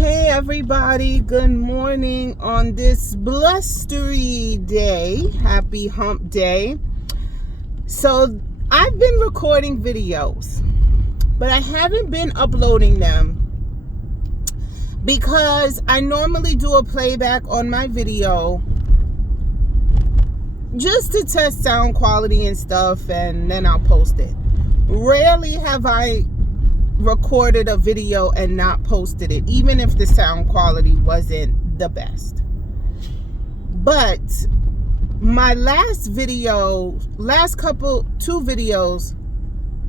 Hey everybody, good morning on this blustery day. Happy hump day. So I've been recording videos, but I haven't been uploading them because I normally do a playback on my video just to test sound quality and stuff, and then I'll post it. Rarely have I recorded a video and not posted it, even if the sound quality wasn't the best. But my two videos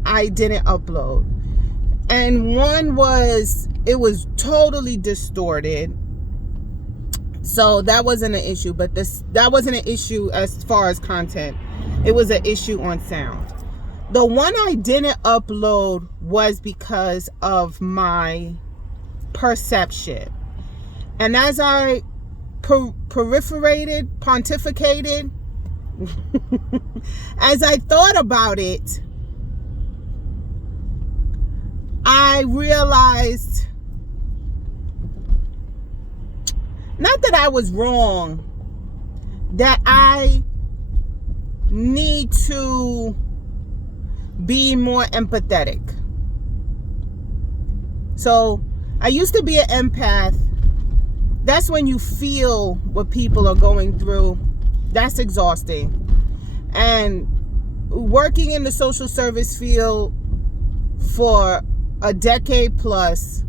I didn't upload, and one was totally distorted, so that wasn't an issue. But that wasn't an issue as far as content. It was an issue on sound. The one I didn't upload was because of my perception. And as I pontificated, as I thought about it, I realized, not that I was wrong, that I need to be more empathetic. So I used to be an empath. That's when you feel what people are going through. That's exhausting. And working in the social service field for a decade plus,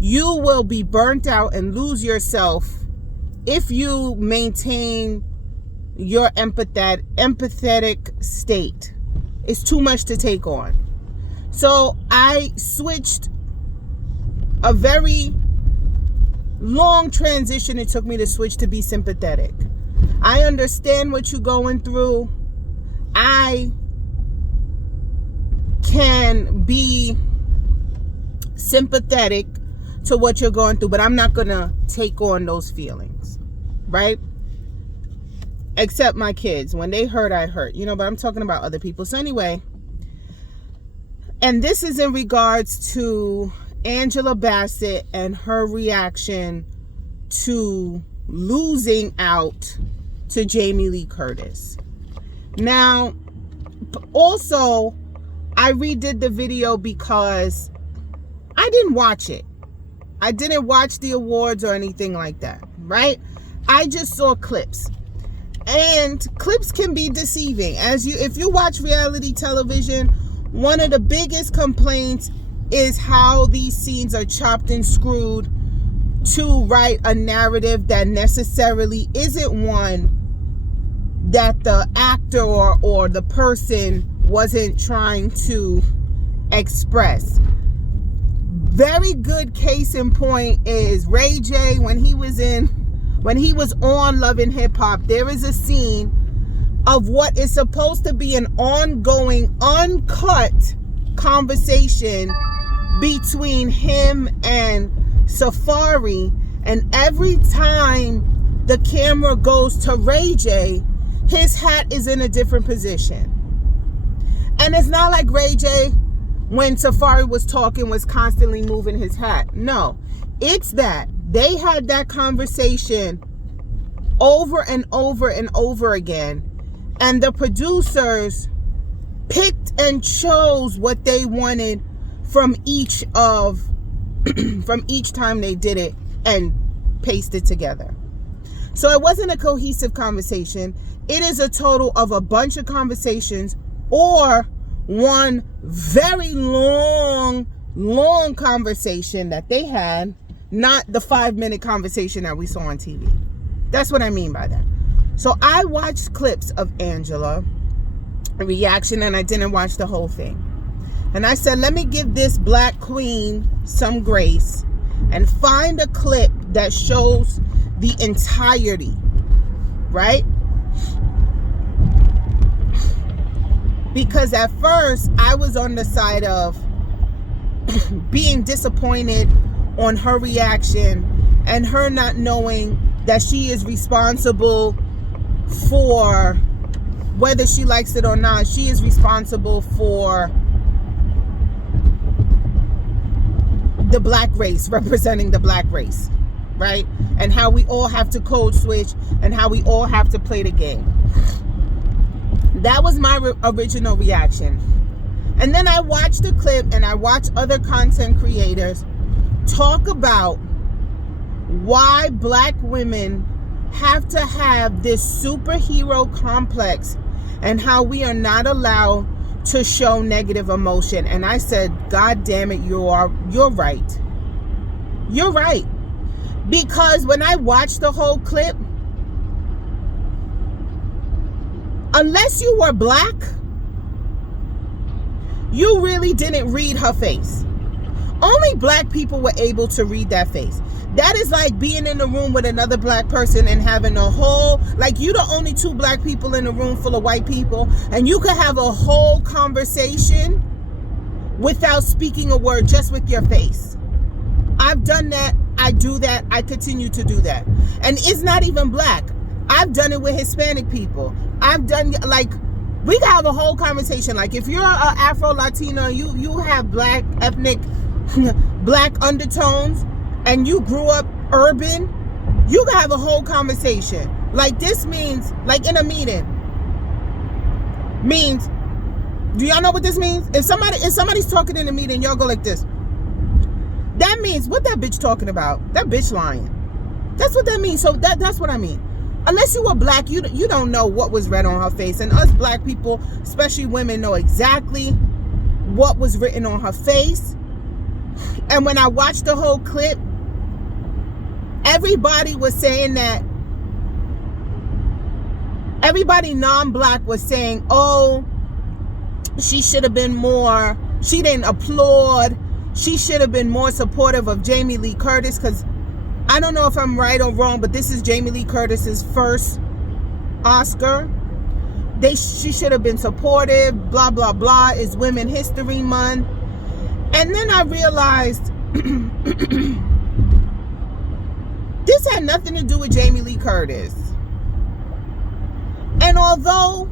you will be burnt out and lose yourself if you maintain your empathetic state. It's too much to take on. So I switched. A very long transition it took me to switch to be sympathetic. I understand what you're going through. I can be sympathetic to what you're going through, but I'm not going to take on those feelings, right? Except my kids. When they hurt, I hurt, but I'm talking about other people. So anyway, and this is in regards to Angela Bassett and her reaction to losing out to Jamie Lee Curtis. Now, also, I redid the video because I didn't watch it. I didn't watch the awards or anything like that, right? I just saw clips. And clips can be deceiving. If you watch reality television, one of the biggest complaints is how these scenes are chopped and screwed to write a narrative that necessarily isn't one that the actor or the person wasn't trying to express. Very good case in point is Ray J when he was on Love and Hip Hop. There is a scene of what is supposed to be an ongoing, uncut conversation between him and Safari, and every time the camera goes to Ray J, his hat is in a different position. And it's not like Ray J, when Safari was talking, was constantly moving his hat. No, it's that they had that conversation over and over and over again, and the producers picked and chose what they wanted from each time they did it and pasted together. So it wasn't a cohesive conversation. It is a total of a bunch of conversations, or one very long conversation that they had, not the 5-minute conversation that we saw on TV. That's what I mean by that. So I watched clips of Angela reaction, and I didn't watch the whole thing. And I said, let me give this black queen some grace and find a clip that shows the entirety, right? Because at first I was on the side of being disappointed on her reaction and her not knowing that she is responsible for, whether she likes it or not, she is responsible for the black race, representing the black race, right? And how we all have to code switch and how we all have to play the game. That was my original reaction. And then I watched the clip and I watched other content creators talk about why black women have to have this superhero complex and how we are not allowed to show negative emotion. And I said, God damn it, you're right. You're right. Because when I watched the whole clip, unless you were black, you really didn't read her face. Only black people were able to read that face. That is like being in a room with another black person and having a whole, like you the only two black people in a room full of white people, and you could have a whole conversation without speaking a word, just with your face. I've done that. I do that. I continue to do that. And it's not even black. I've done it with Hispanic people. I've done, like, we can have a whole conversation. Like if you're an Afro-Latino, you have black ethnic black undertones and you grew up urban, you can have a whole conversation. Like this means, like in a meeting, means, do y'all know what this means? If somebody's talking in a meeting, y'all go like this. That means, what that bitch talking about? That bitch lying. That's what that means. So that's what I mean. Unless you were black, you don't know what was read on her face. And us black people, especially women, know exactly what was written on her face. And when I watched the whole clip, everybody was saying that, everybody non-black was saying, oh, she should have been more, she didn't applaud, she should have been more supportive of Jamie Lee Curtis, because I don't know if I'm right or wrong, but this is Jamie Lee Curtis's first Oscar. She should have been supportive, blah, blah, blah. It's Women History Month. And then I realized this had nothing to do with Jamie Lee Curtis. And although,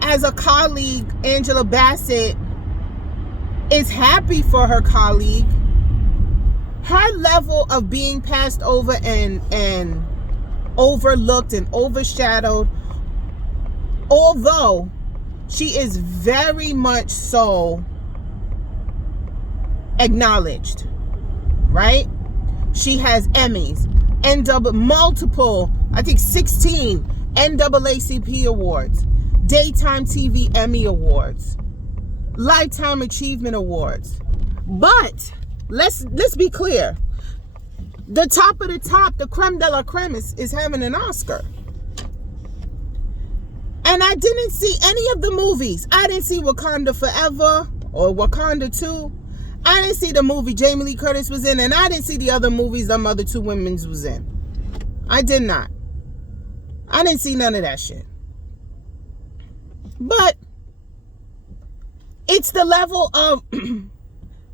as a colleague, Angela Bassett is happy for her colleague, her level of being passed over and overlooked and overshadowed, although she is very much so acknowledged, right? She has Emmys, multiple, I think 16 NAACP awards, Daytime TV Emmy Awards, Lifetime Achievement Awards. But let's be clear. The top of the top, the creme de la creme is having an Oscar. And I didn't see any of the movies. I didn't see Wakanda Forever or Wakanda 2. I didn't see the movie Jamie Lee Curtis was in, and I didn't see the other movies them other two women was in. I did not. I didn't see none of that shit. But it's the level of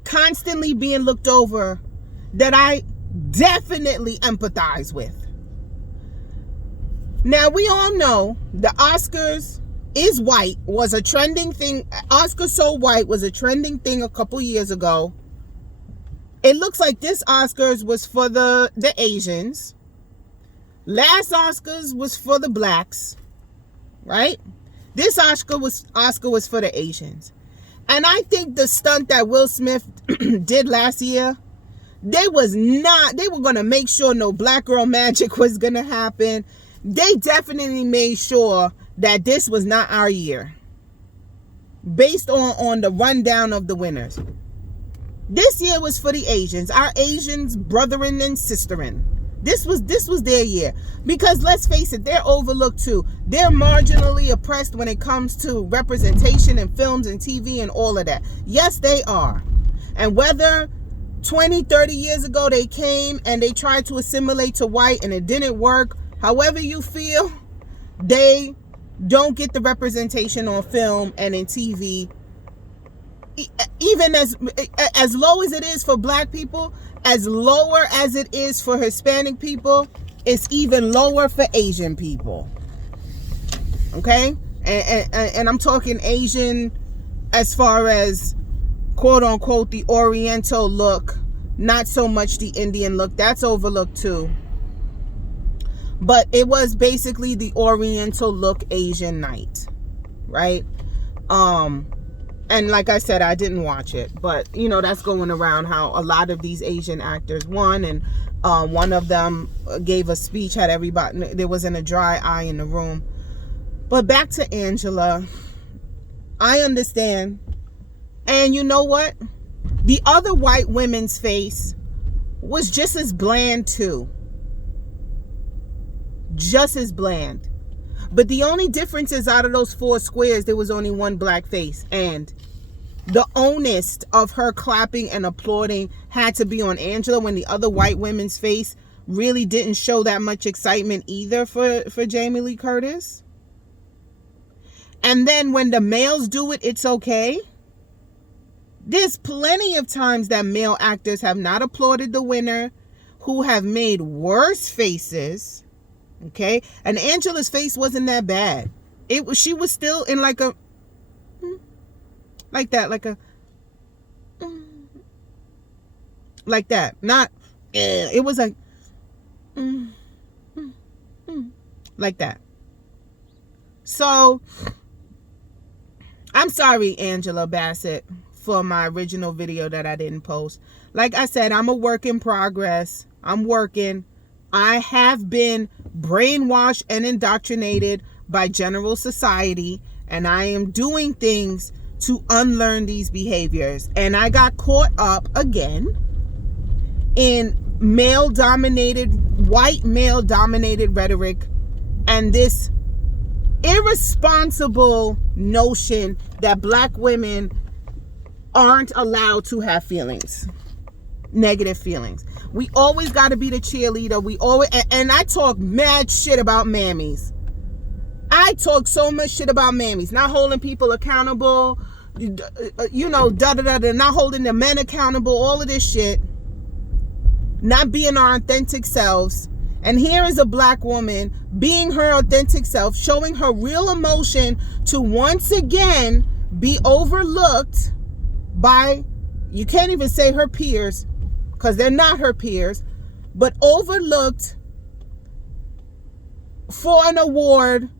constantly being looked over that I definitely empathize with. Now, we all know the Oscars is white was a trending thing. Oscar So White was a trending thing a couple years ago. It looks like this Oscars was for the Asians. Last Oscars was for the blacks, right? This Oscar was for the Asians. And I think the stunt that Will Smith did last year, they were going to make sure no black girl magic was going to happen. They definitely made sure that this was not our year, based on the rundown of the winners. This year was for the Asians, our Asians, brotherin and sisterin. This was their year, because let's face it, they're overlooked too. They're marginally oppressed when it comes to representation in films and TV and all of that. Yes, they are. And whether 20, 30 years ago they came and they tried to assimilate to white and it didn't work, however you feel, they don't get the representation on film and in TV. Even as low as it is for black people, as lower as it is for Hispanic people, it's even lower for Asian people. Okay? And I'm talking Asian as far as quote unquote, the Oriental look, not so much the Indian look. That's overlooked too. But it was basically the Oriental look Asian night, right? And like I said, I didn't watch it, but you know, that's going around how a lot of these Asian actors won, and one of them gave a speech, had everybody, there wasn't a dry eye in the room. But back to Angela, I understand. And you know what? The other white women's face was just as bland too. Just as bland. But the only difference is, out of those 4 squares, there was only one black face. And the onus of her clapping and applauding had to be on Angela, when the other white women's face really didn't show that much excitement either for Jamie Lee Curtis. And then when the males do it, it's okay. There's plenty of times that male actors have not applauded the winner, who have made worse faces. Okay, and Angela's face wasn't that bad. She was still in like a, like that, like that. Not, it was like, like that. So, I'm sorry, Angela Bassett, for my original video that I didn't post. Like I said, I'm a work in progress. I'm working. I have been brainwashed and indoctrinated by general society, and I am doing things to unlearn these behaviors. And I got caught up again in white male-dominated rhetoric, and this irresponsible notion that black women aren't allowed to have feelings, negative feelings. We always got to be the cheerleader. We always, and I talk mad shit about mammies. I talk so much shit about mammies, not holding people accountable, you know, not holding the men accountable, all of this shit, not being our authentic selves. And here is a black woman being her authentic self, showing her real emotion, to once again be overlooked by, you can't even say her peers, because they're not her peers, but overlooked for an award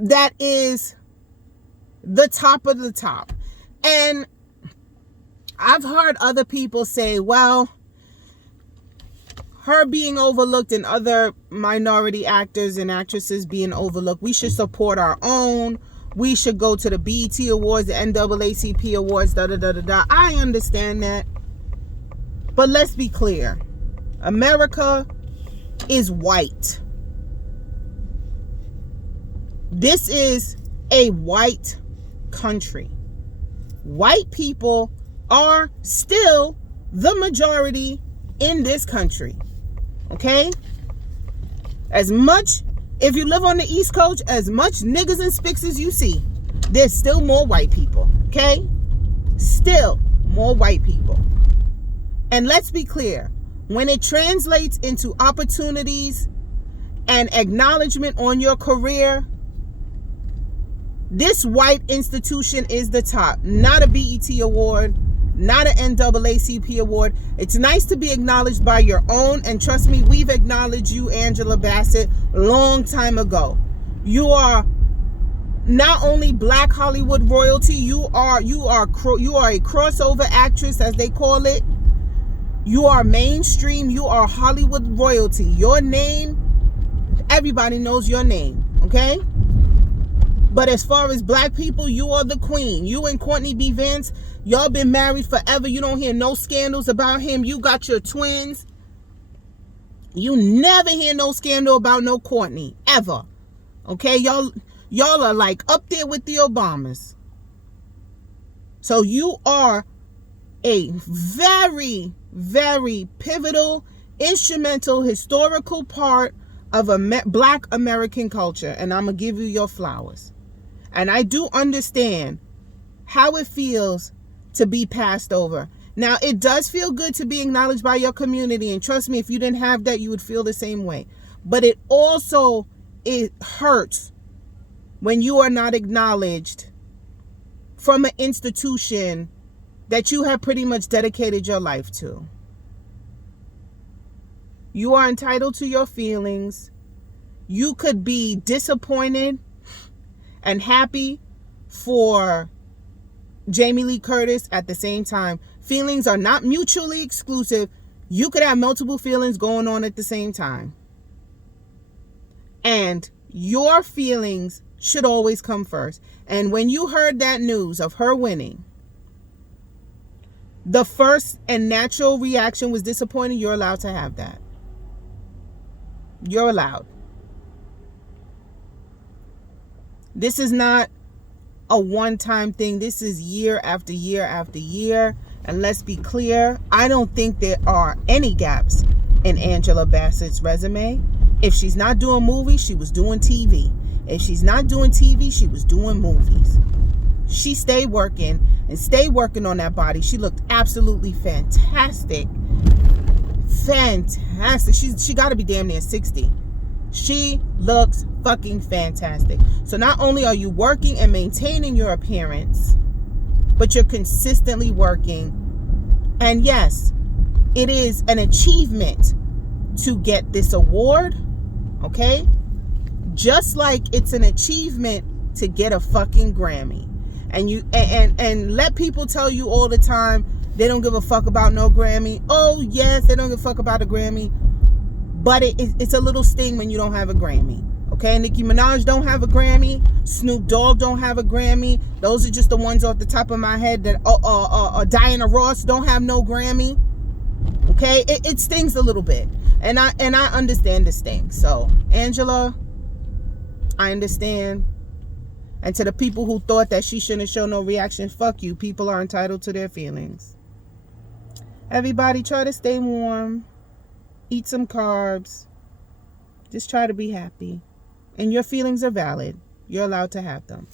that is the top of the top. And I've heard other people say, well, her being overlooked and other minority actors and actresses being overlooked, we should support our own. We should go to the BET Awards, the NAACP Awards, da-da-da-da-da. I understand that. But let's be clear. America is white. This is a white country. White people are still the majority in this country. Okay? As much, if you live on the East Coast, as much niggas and spics as you see, there's still more white people. Okay? Still more white people. And let's be clear, when it translates into opportunities and acknowledgement on your career, this white institution is the top. Not a BET award, not an NAACP award. It's nice to be acknowledged by your own, and trust me, we've acknowledged you, Angela Bassett, long time ago. You are not only black Hollywood royalty, you are a crossover actress, as they call it. You are mainstream. You are Hollywood royalty. Your name, everybody knows your name, okay? But as far as black people, you are the queen. You and Courtney B. Vance, y'all been married forever. You don't hear no scandals about him. You got your twins. You never hear no scandal about no Courtney, ever. Okay? Y'all are like up there with the Obamas. So you are a very, very pivotal, instrumental, historical part of a black American culture. And I'm going to give you your flowers. And I do understand how it feels to be passed over. Now, it does feel good to be acknowledged by your community. And trust me, if you didn't have that, you would feel the same way. But it hurts when you are not acknowledged from an institution that you have pretty much dedicated your life to. You are entitled to your feelings. You could be disappointed and happy for Jamie Lee Curtis at the same time. Feelings are not mutually exclusive. You could have multiple feelings going on at the same time. And your feelings should always come first. And when you heard that news of her winning, the first and natural reaction was disappointing. You're allowed to have that. You're allowed. This is not a one-time thing. This is year after year after year. And let's be clear, I don't think there are any gaps in Angela Bassett's resume. If she's not doing movies, she was doing TV. If she's not doing TV, she was doing movies. She stayed working on that body. She looked absolutely fantastic. Fantastic. She got to be damn near 60. She looks fucking fantastic. So not only are you working and maintaining your appearance, but you're consistently working. And yes, it is an achievement to get this award, okay? Just like it's an achievement to get a fucking Grammy. And you and let people tell you all the time they don't give a fuck about no Grammy. Oh yes, they don't give a fuck about a Grammy. But it's a little sting when you don't have a Grammy. Okay, Nicki Minaj don't have a Grammy. Snoop Dogg don't have a Grammy. Those are just the ones off the top of my head that Diana Ross don't have no Grammy. Okay, it stings a little bit. And I understand the sting. So, Angela, I understand. And to the people who thought that she shouldn't show no reaction, fuck you. People are entitled to their feelings. Everybody try to stay warm. Eat some carbs. Just try to be happy. And your feelings are valid. You're allowed to have them.